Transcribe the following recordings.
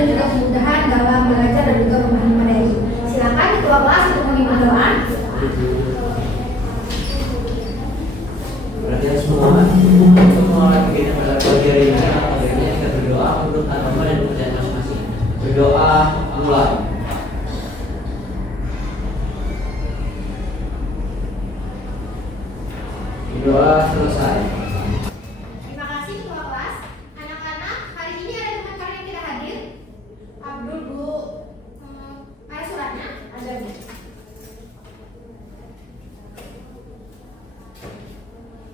dan juga kemudahan dalam belajar dan juga memahami materi. Silakan ketua kelas untuk memimpin doa. Perhatian semua untuk mengawal kegiatan pada pagi hari ini, baiknya kita berdoa untuk agama dan kepercayaan masing-masing. Berdoa mulai. Berdoa selesai. Terima kasih ketua kelas. Anak-anak, hari ini ada teman kalian yang tidak hadir. Abdul, Bu, ada suratnya? Ada, Bu.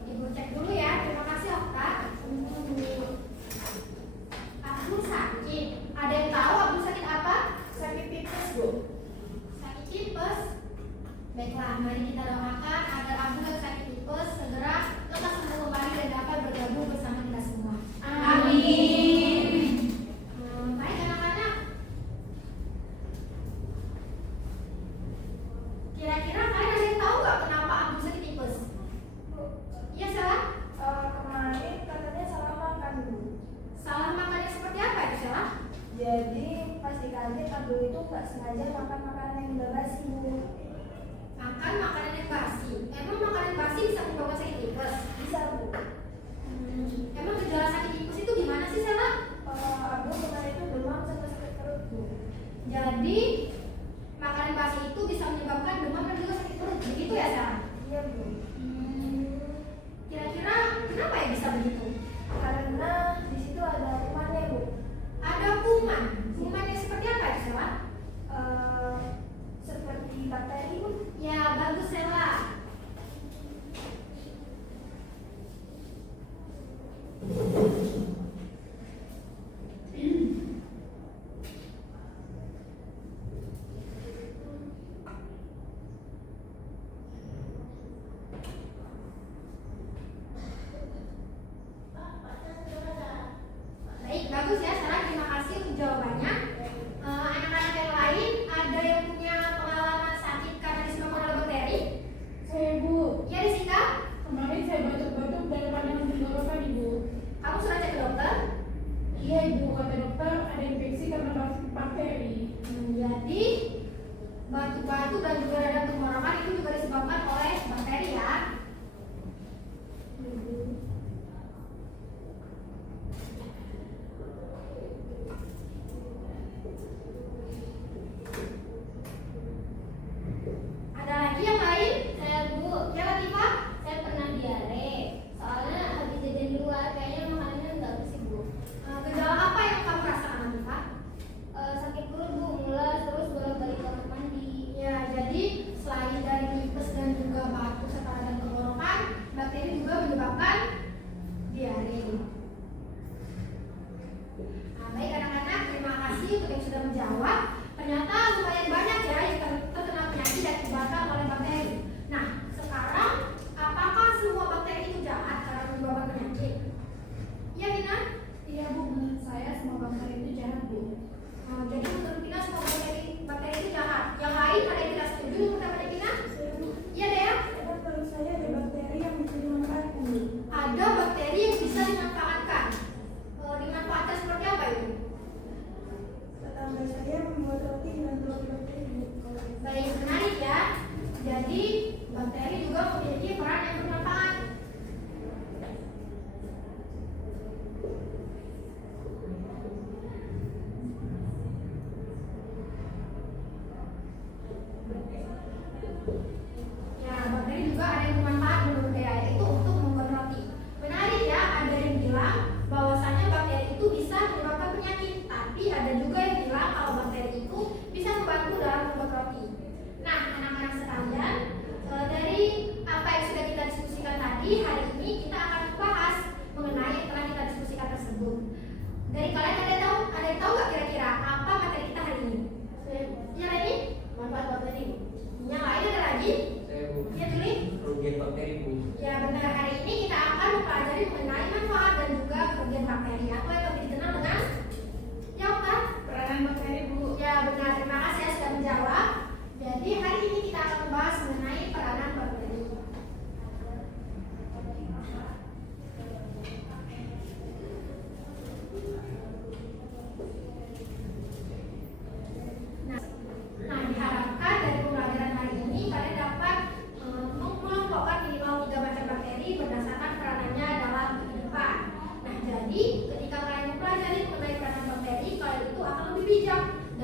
Ibu cek dulu ya. Terima kasih, Okta. Abdul sakit. Ada yang tahu Abdul sakit apa? Sakit tipes, Bu. Sakit tipes. Baiklah, mari kita doakan agar Abdul yang sakit tipes segera lekas sembuh kembali dan dapat bergabung bersama kita semua. Amin. Baik anak-anak. Kira-kira kalian ada yang tahu nggak kenapa Abdul sakit tipes? Iya, Sela? Kemarin katanya salah makan, Bu. Salah makannya seperti apa itu, Sela? Jadi pas di kantin Abdul itu nggak sengaja makan makanan yang udah basi, Bu. Makan makanan yang basi. Emang makanan basi bisa menyebabkan sakit tipes? Bisa, Bu. Emang gejala sakit tipes itu gimana sih, Sela? Abdul kemarin itu demam sama sakit perut, Bu. Jadi makanan basi itu bisa menyebabkan demam dan juga sakit perut. Begitu ya, Sela? Iya, Bu. Kira-kira kenapa ya bisa begitu? Karena di situ ada kumannya, Bu. Ada kuman. Kuman yang seperti apa itu, Sela? Seperti bakteri, Bu. Ya, bagus, Sela. Baik, bagus ya, Sarah. Terima kasih untuk jawabannya. Anak-anak yang lain, ada yang punya pengalaman sakit karena disebabkan oleh bakteri? Saya, Bu. Ya, Rizika. Kemarin saya batuk-batuk dan panas tenggorokan, Ibu. Kamu sudah cek ke dokter? Iya, Ibu. Kata dokter ada infeksi karena bakteri. Jadi, batuk-batuk dan juga radang tenggorokan itu juga disebabkan oleh bakteri ya. Ada lagi yang lain? Saya, Bu. Ya, Latifah? Saya pernah diare. Soalnya habis jajan di luar, kayaknya makanannya nggak bersih, Bu. Gejala apa yang kamu rasakan, Latifah? Sakit perut, Bu, mulas, terus bolak-balik kamar mandi. Ya, jadi selain dari tipes dan juga batuk serta radang tenggorokan, bakteri juga menyebabkan diare. Nah, baik anak-anak, terima kasih untuk yang sudah menjawab. Ternyata lumayan banyak ya yang terkena penyakit yang disebabkan oleh bakteri. Nah, sekarang apakah semua bakteri itu jahat karena menyebabkan penyakit? Iya, Vina? Iya, Bu. Menurut saya semua bakteri itu jahat, Bu. Jadi menurut Vina semua bakteri itu jahat. Yang lain ada yang tidak setuju dengan pendapat Vina? Iya, Dea? Karena menurut saya ada bakteri yang bisa dimanfaatkan, Bu. Ada bakteri yang bisa dimanfaatkan. Dimanfaatkan seperti apa itu? Tetangga saya membuat roti dengan telur bakteri, Bu. Baik, menarik ya. Jadi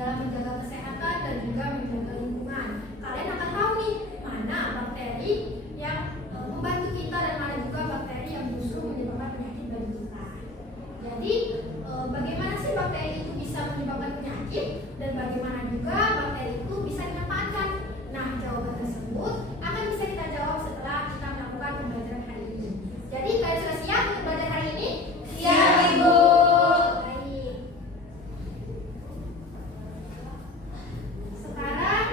dalam menjaga kesehatan dan juga menjaga lingkungan. Kalian akan tahu nih mana bakteri yang membantu kita dan mana juga bakteri yang justru menyebabkan penyakit bagi kita. Jadi bagaimana sih bakteri itu bisa menyebabkan penyakit dan bagaimana juga bakteri itu bisa dimanfaatkan? Nah, jawaban tersebut akan bisa kita jawab setelah kita melakukan pembelajaran hari ini. Jadi kalian sudah siap untuk belajar hari ini? Siap, Ibu. Baik. Sekarang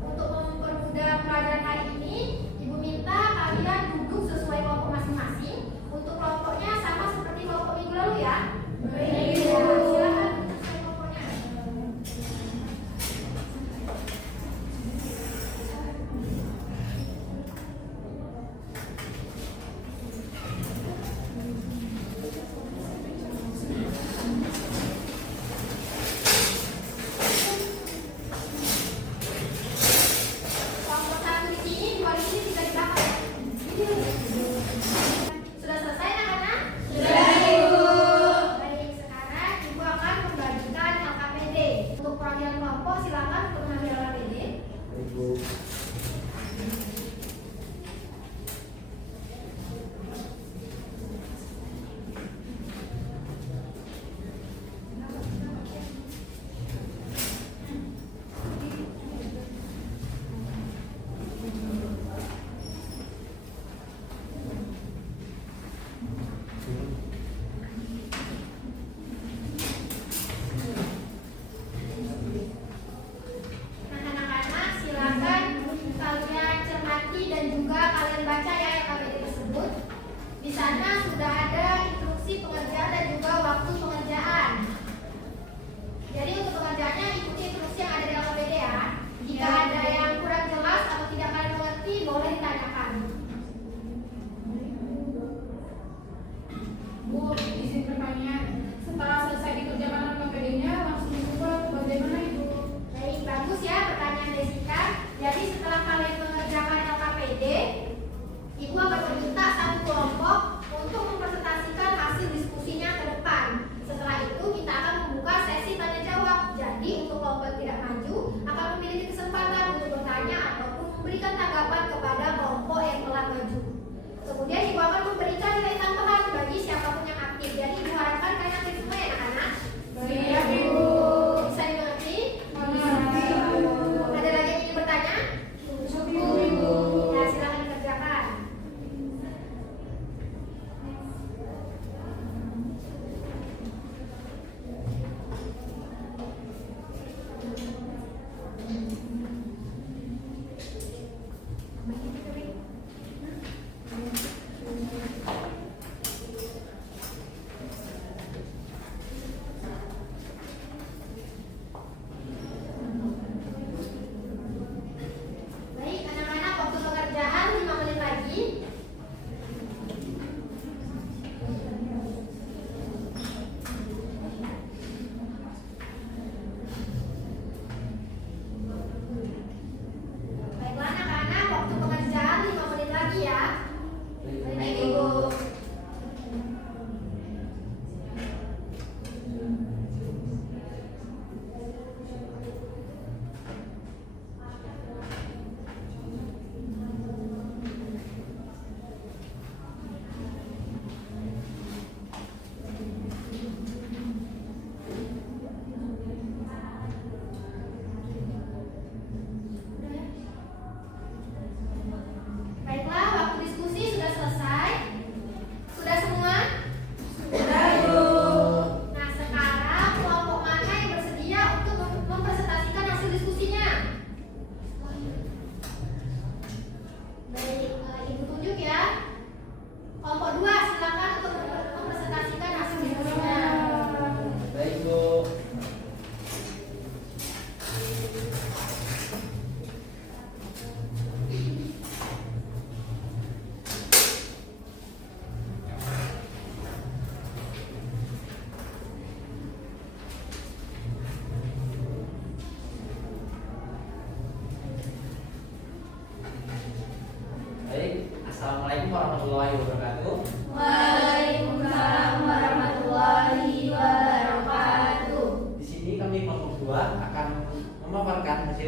untuk mempermudah pelajaran hari ini, Ibu minta kalian duduk sesuai kelompok masing-masing. Untuk kelompoknya sama seperti kelompok minggu lalu ya. Baik, Ya, Ibu. silakan sesuai kelompoknya.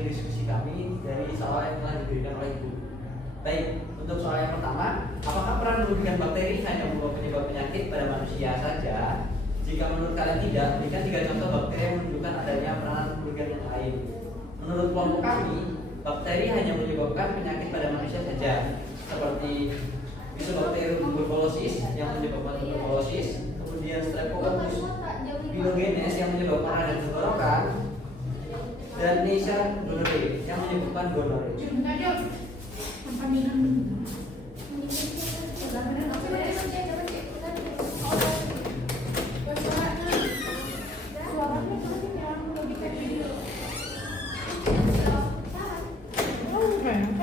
hasil diskusi kami dari soal yang telah diberikan oleh Ibu. Baik, untuk soal yang pertama, apakah peran merugikan bakteri hanya membawa penyebab penyakit pada manusia saja? Jika menurut kalian tidak, berikan 3 contoh bakteri yang menunjukkan adanya peranan merugikan yang lain. Menurut kelompok kami, bakteri hanya menyebabkan penyakit pada manusia saja, seperti Bifidobacterium tuberculosis yang menyebabkan tuberkulosis, kemudian Streptococcus pyogenes yang menyebabkan radang tenggorokan, dan Neisseria gonorrhoeae yang menyebabkan gonorrhea.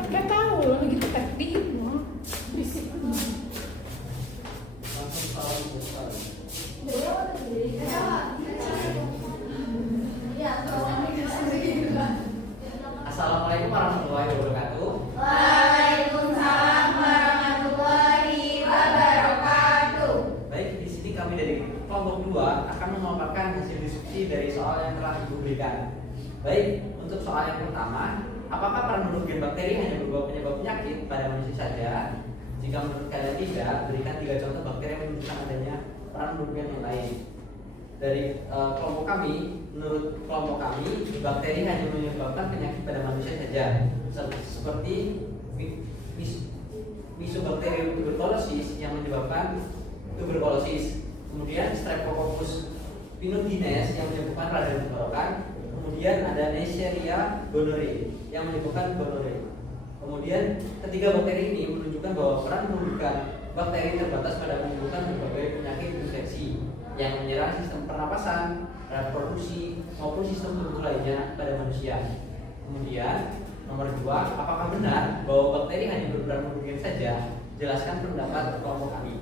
Udah tahu lagi tadi berisik. Langsung salam besar. Assalamualaikum warahmatullahi wabarakatuh. Waalaikumsalam warahmatullahi wabarakatuh. Baik, di sini kami dari kelompok 2 akan memaparkan hasil diskusi dari soal yang telah Ibu berikan. Baik, untuk soal yang pertama, apakah peran merugikan bakteri hanya berupa penyebab penyakit pada manusia saja? Jika menurut kalian tidak, berikan 3 contoh bakteri yang menunjukkan adanya peran merugikan yang lain. Dari kelompok kami, menurut kelompok kami, bakteri hanya menyebabkan penyakit pada manusia saja, seperti Bifidobacterium tuberculosis yang menyebabkan tuberkulosis, kemudian Streptococcus pyogenes yang menyebabkan radang tenggorokan, kemudian ada Neisseria gonorrhoeae yang menyebabkan gonorrhea. Kemudian ketiga bakteri ini menunjukkan bahwa peran merugikan bakteri terbatas pada menimbulkan berbagai penyakit infeksi yang menyerang sistem pernapasan, reproduksi, maupun sistem tubuh lainnya pada manusia. Kemudian nomor 2, apakah benar bahwa bakteri hanya berperan merugikan saja? Jelaskan pendapat kelompok kami.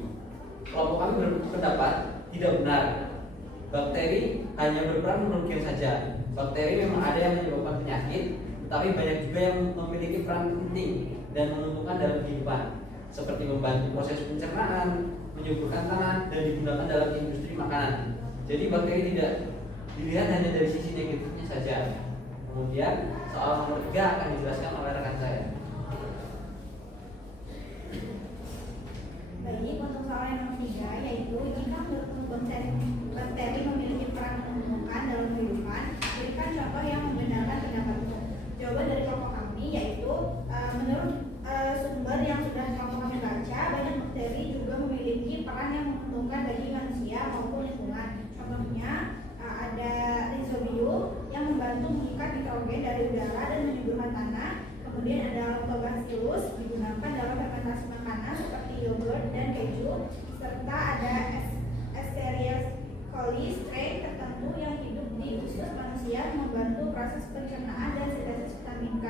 Kelompok kami berpendapat tidak benar. Bakteri hanya berperan merugikan saja. Bakteri memang ada yang menyebabkan penyakit, tetapi banyak juga yang memiliki peran penting dan menguntungkan dalam kehidupan, seperti membantu proses pencernaan, menyuburkan tanah, dan digunakan dalam industri makanan. Jadi bakteri tidak dilihat hanya dari sisi negatifnya saja. Kemudian soal nomor 3 akan dijelaskan oleh rekan saya. Baik, untuk soal yang nomor 3, yaitu jika bakteri memiliki peran menguntungkan dalam kehidupan, berikan contoh yang membenarkan pendapatmu. Jawaban dari kelompok kami yaitu menurut sumber yang sudah kelompok kami baca, banyak bakteri juga memiliki peran yang menguntungkan bagi manusia maupun lingkungan. Contohnya ada Rhizobium yang membantu mengikat nitrogen dari udara dan menyuburkan tanah. Kemudian ada Lactobacillus digunakan dalam fermentasi makanan seperti yogurt dan keju, serta ada Escherichia coli strain tertentu yang hidup di usus manusia membantu proses pencernaan dan sintesis vitamin K.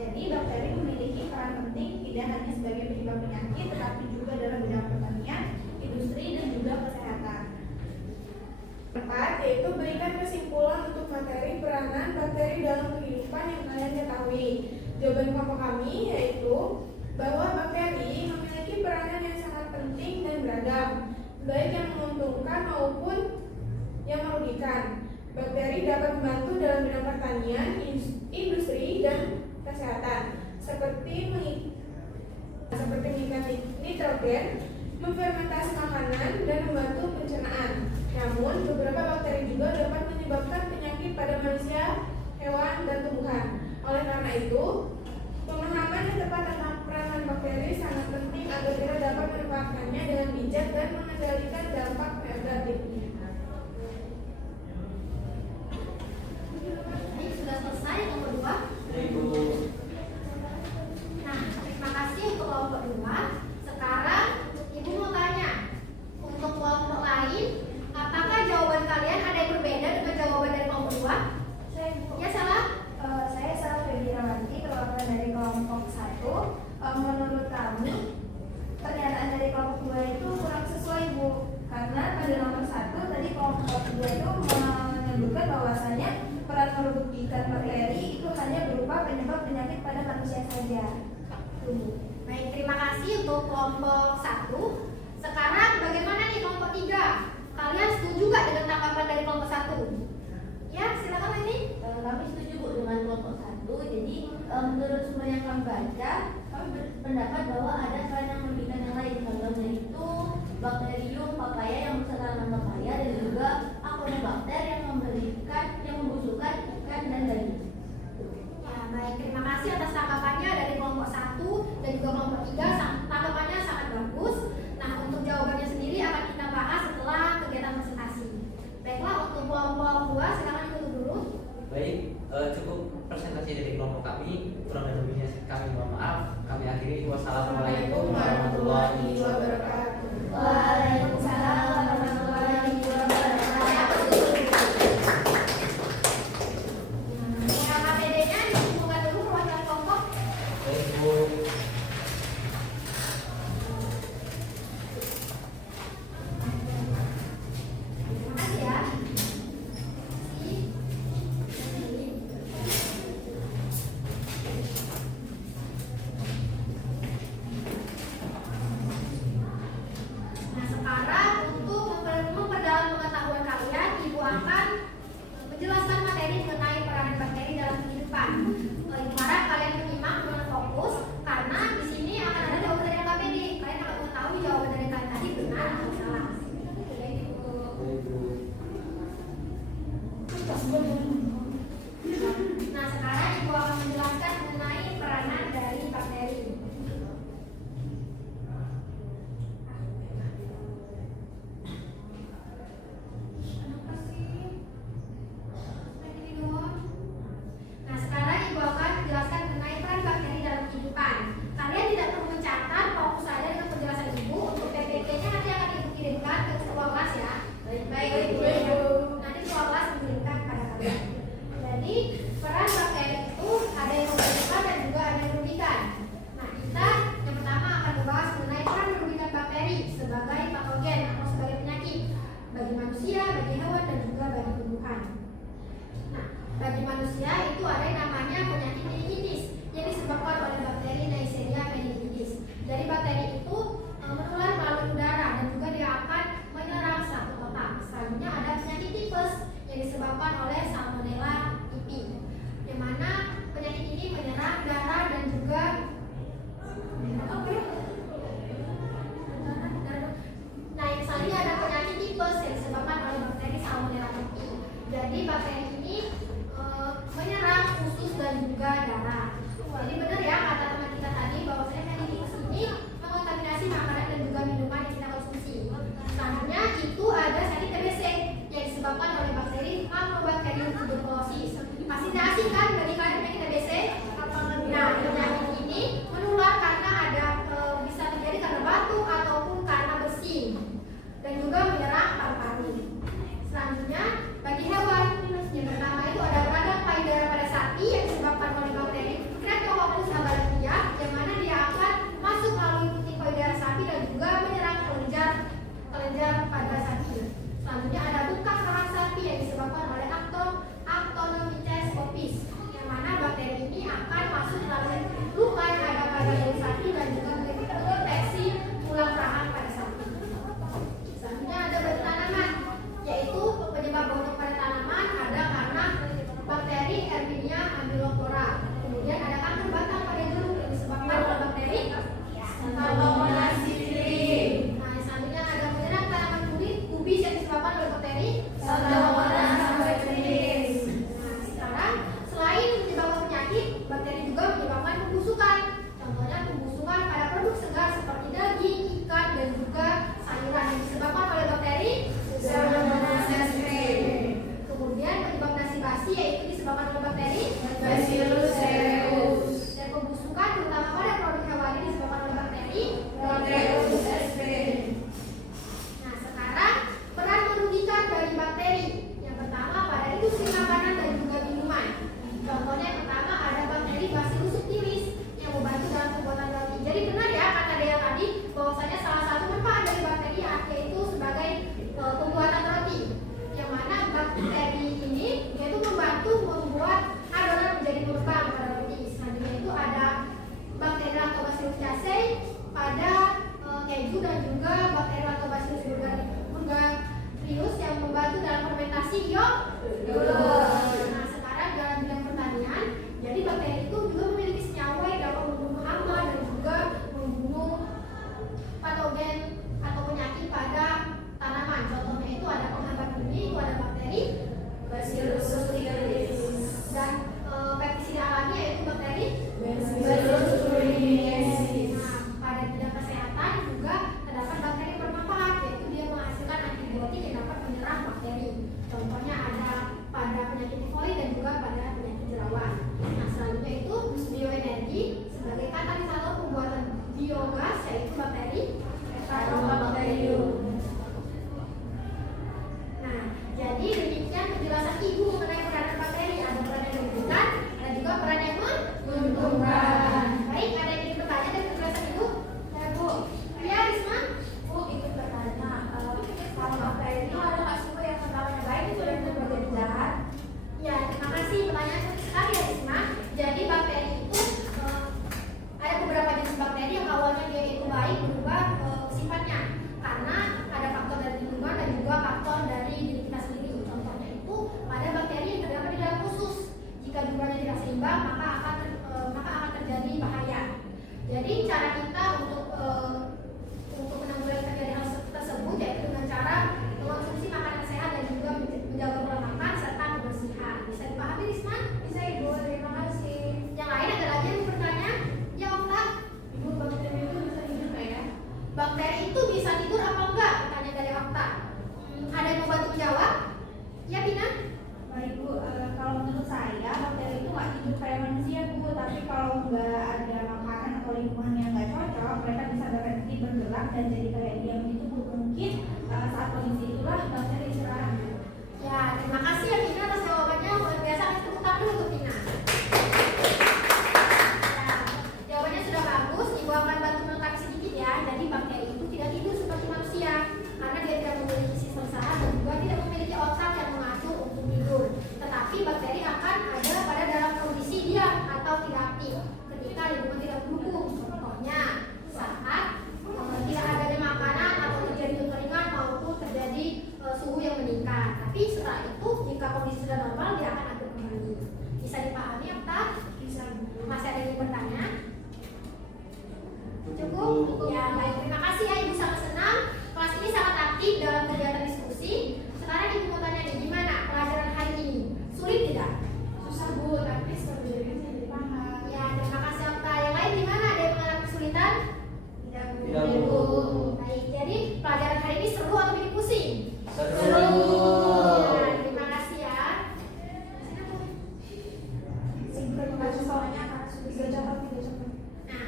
Jadi bakteri memiliki peran penting tidak hanya sebagai penyebab penyakit, tetapi juga dalam bidang pertanian, industri, dan juga kesehatan. Keempat, yaitu berikan kesimpulan untuk materi peranan bakteri dalam kehidupan yang kalian ketahui. Jawaban kelompok kami yaitu bahwa bakteri memiliki peranan yang sangat penting dan beragam, baik yang menguntungkan maupun yang merugikan. Bakteri dapat membantu dalam bidang pertanian, industri, dan kesehatan, seperti mengikat nitrogen, memfermentasi makanan, dan membantu pencernaan. Namun, beberapa bakteri juga dapat menyebabkan penyakit pada manusia, hewan, dan tumbuhan. Oleh karena itu, pemahaman yang tepat tentang peranan bakteri sangat penting agar kita dapat memanfaatkannya dengan bijak dan mengendalikan dampak negatifnya. Baik, sudah selesai nomor 2. Ibu. Nah, terima kasih untuk kelompok 2. Sekarang Ibu mau tanya, untuk kelompok lain, apakah jawaban kalian ada yang berbeda dengan jawaban dari kelompok 2? Ya, salah? Saya salah Febirawati, perwakilan dari kelompok 1. Menurut kami, pernyataan dari kelompok 2 itu kurang sesuai, Bu. Karena pada nomor 1 tadi kelompok 2 itu menyebutkan bahwasanya peran merugikan bakteri itu hanya berupa penyebab penyakit pada manusia saja. Baik, terima kasih untuk kelompok 1. Sekarang bagaimana nih kelompok 3? Kalian setuju gak dengan tanggapan dari kelompok 1? Ya, silakan ini. Kami setuju Bu dengan kelompok 1. menurut sumber yang kami baca, kami berpendapat bahwa ada selain yang membedakan yang lain. Contohnya itu Bacterium papaya yang merusak tanaman papaya dan juga Aconobacter yang membusukkan ikan dan daging. Ya, baik, terima kasih atas tanggapannya dari kelompok 1 dan juga kelompok 3. Tanggapannya sangat bagus. Nah, untuk jawabannya sendiri akan kita bahas setelah kegiatan presentasi. Baiklah, untuk kelompok 2 silakan ditutup dulu. Baik, cukup presentasi dari kelompok kami. Kurang dan lebihnya kami mohon maaf. Kami akhiri. Wassalamualaikum warahmatullahi wabarakatuh. Waalaikumsalam warahmatullahi wabarakatuh. Yang APD-nya dikumpulkan dulu perwakilan kelompok. Baik, Bu. Terima kasih ya. Nah, sekarang untuk memperdalam pengetahuan kalian, Ibu akan menjelaskan materi mengenai peranan bakteri dalam kehidupan. Ibu harap kalian menyimak dengan fokus karena di sini akan ada jawaban dari KPD. Kalian akan mengetahui jawaban dari kalian tadi benar atau salah. Baik, Bu. Nah, sekarang Ibu akan menjelaskan mengenai peranan dari bakteri. Kenapa sih? Lagi tidur. Nah, sekarang Ibu akan menjelaskan mengenai peran bakteri dalam kehidupan. Kalian tidak perlu mencatat, fokus saja dengan penjelasan Ibu. Untuk PPT-nya nanti akan Ibu kirimkan ke ketua kelas ya. Baik, Ibu. Nanti ketua kelas mengirimkan kepada kalian. Jadi, peran bakteri itu ada yang membahayakan dan juga ada yang merugikan. Nah, kita yang pertama akan membahas mengenai peran merugikan bakteri sebagai patogen atau sebagai penyakit bagi manusia, bagi hewan, dan juga bagi tumbuhan. Nah, bagi manusia itu ada yang namanya penyakit meningitis yang disebabkan oleh bakteri Neisseria meningitis. Jadi bakteri itu menular melalui udara dan juga dia akan menyerang suatu otak. Selanjutnya ada penyakit tipes yang disebabkan oleh Salmonella typhi, yang mana penyakit ini menyerang darah dan juga Nah, yang selanjutnya ada penyakit tipes yang disebabkan oleh bakteri Salmonella typhi. Jadi bakteri ini menyerang usus dan juga darah. Jadi benar ya kata teman kita tadi bahwa penyakit tipes ini mengontaminasi makanan dan juga minuman yang kita konsumsi. Selanjutnya itu ada sakit TBC yang disebabkan oleh bakteri Microbacterium tuberculosis. Pasti tidak asing kan bagi kalian penyakit TBC? Nah, penyakit ini menular karena ada bisa terjadi karena batuk ataupun karena besi dan juga menyerang paru-paru. Selanjutnya bagi hewan yang pertama itu ada radang payudara pada sapi yang disebabkan oleh bakteri Streptococcus agalactiae, yang mana dia akan masuk melalui puting payudara sapi dan juga menyerang kelenjar pada sapi. Selanjutnya ada bengkak rahang sapi yang disebabkan oleh Actinomyces ovis, yang gerak dan jadi kayak diam itu mungkin saat kondisi itulah bakteri istirahat. Ya, terima kasih ya Tina atas jawabannya. Luar biasa, kita tepuk tangan dulu untuk Tina. Ya, jawabannya sudah bagus. Ibu akan bantu melengkapi sedikit ya. Jadi bakteri itu tidak tidur seperti manusia karena dia tidak memiliki sistem saraf dan juga tidak memiliki otak yang mengatur untuk tidur. Tetapi bakteri akan ada pada dalam kondisi diam atau tidak aktif ketika lingkungan tidak mendukung. Contohnya saat tidak adanya makanan atau terjadi kekeringan maupun terjadi suhu yang meningkat. Tapi setelah itu jika kondisi sudah normal dia akan aktif kembali. Bisa dipahami Okta? Bisa. Masih ada yang bertanya? Cukup? Ya baik, terima kasih ya Ibu, sangat senang. Kelas ini sangat aktif dalam kegiatan diskusi. Sekarang Ibu mau tanya nih, gimana pelajaran hari ini? Sulit tidak? Susah Bu, tapi sebenarnya jadi paham. Ya, terima kasih Okta. Yang lain gimana? Ada yang mengalami kesulitan? Tidak, Bu. Bu. Baik, jadi pelajaran hari ini seru atau bikin pusing? Seru. Ya, terima kasih ya. Nah,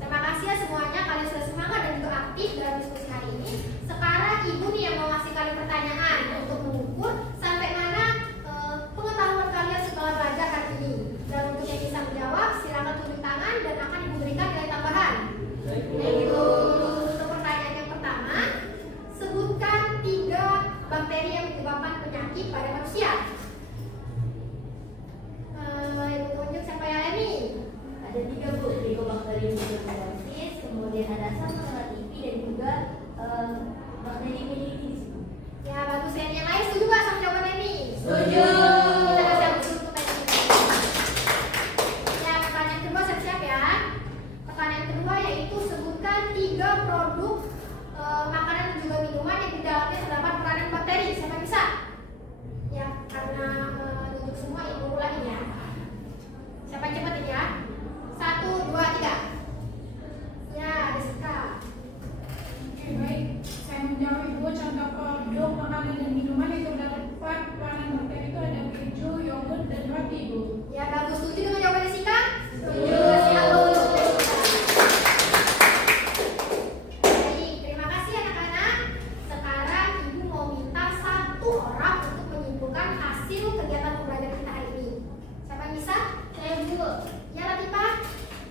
terima kasih ya semuanya, kalian sudah semangat dan juga aktif dalam diskusi hari ini. Sekarang Ibu nih yang mau ngasih kalian pertanyaan untuk mengukur sampai mana pengetahuan kalian setelah belajar hari ini. Dan untuk yang bisa menjawab, silakan tunjuk tangan dan akan Ibu berikan nilai tambahan. Baik, Bu. Yaitu untuk pertanyaan yang pertama, sebutkan 3 bakteri yang menyebabkan penyakit pada manusia. Ibu tunjuk siapa yang ini? Ada 3 Bu, Helicobacterium tuberculosis, kemudian ada Salmonella typhi dan juga bakteri meningitis. Ya bagus, yang lain setuju nggak sama jawaban ini? Setuju. Kita kasih yang dulu untuk tanya. Ya, pertanyaan kedua siap-siap ya. Pertanyaan kedua yaitu sebutkan 3 produk makanan dan juga minuman yang di dalamnya terdapat peranan bakteri. Siapa yang bisa? Ya, karena menunjuk semua Ibu ulangi ya. Siapa yang cepat ini ya? 1, 2, 3. Ya, Desika. Oke, baik. Saya menjawab Ibu, contoh produk makanan dan minuman yang terdapat peranan bakteri itu ada keju, yogurt, dan roti Ibu. Ya, bagus. Setuju dengan jawaban Desika? Setuju. Siap, Bu. Baik, terima kasih anak-anak. Sekarang Ibu mau minta 1 orang untuk menyimpulkan hasil kegiatan pembelajaran kita hari ini. Siapa yang bisa? Saya Bu. Ya, Latifah.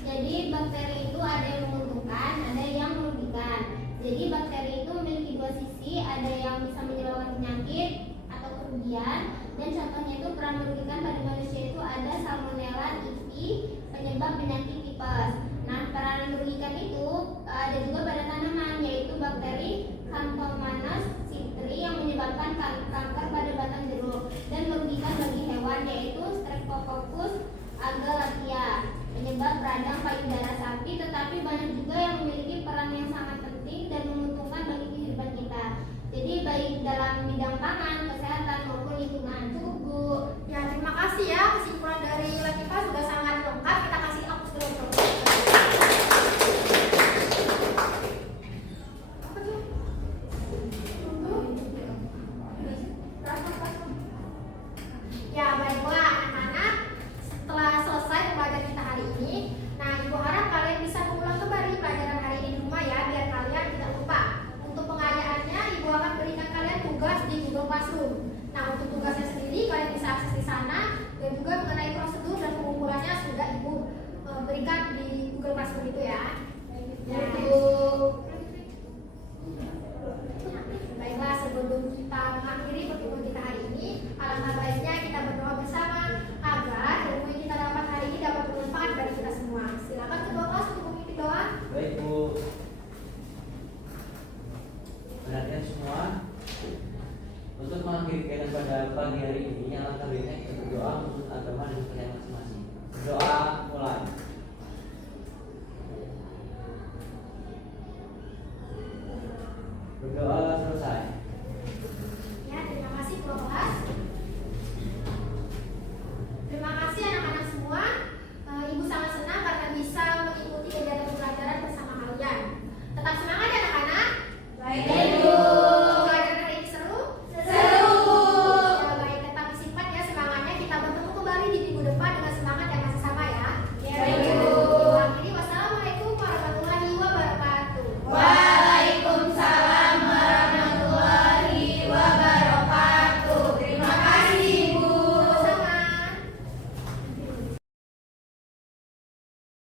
Jadi bakteri itu ada yang menguntungkan, ada yang merugikan. Jadi bakteri itu memiliki 2 sisi, ada yang bisa menyebabkan penyakit atau kerugian, dan contohnya itu peran merugikan pada manusia itu ada Salmonella typhi, penyebab penyakit tipes. Nah, peran merugikan itu ada juga pada tanaman, yaitu bakteri Xanthomonas citri yang menyebabkan kanker pada batang jeruk, dan merugikan bagi hewan yaitu Streptococcus agalactiae, penyebab radang payudara sapi. Tetapi banyak juga yang memiliki peran yang sangat penting dan menguntungkan bagi kehidupan kita. Jadi baik dalam bidang pangan, kesehatan maupun lingkungan. Cukup Bu. Ya, terima kasih ya. Kesimpulan dari Latifah sudah sangat lengkap. Kita kasih aplaus dulu. Apa tuh? Ya, baiklah anak-anak. Setelah selesai pembelajaran kita hari ini, nah Ibu harap kalian bisa mengulang kembali pelajaran hari ini di rumah ya, biar kalian tidak lupa. Untuk pengajarannya, Ibu akan berikan kalian tugas di Google Classroom. Nah, untuk tugasnya sendiri kalian bisa akses di sana, dan juga mengenai prosedur dan pengumpulannya sudah Ibu berikan di Google Classroom itu ya. Baiklah, sebelum kita mengakhiri pertemuan kita hari ini, alangkah baiknya kita berdoa bersama agar ilmu yang kita dapat hari ini dapat bermanfaat bagi kita semua. Silakan kedua kelas untuk memimpin doa. Baik, Bu. Perhatian semua. Untuk mengakhiri kegiatan pada pagi hari ini, alangkah baiknya kita berdoa menurut agama dan kepercayaan masing-masing. Berdoa mulai.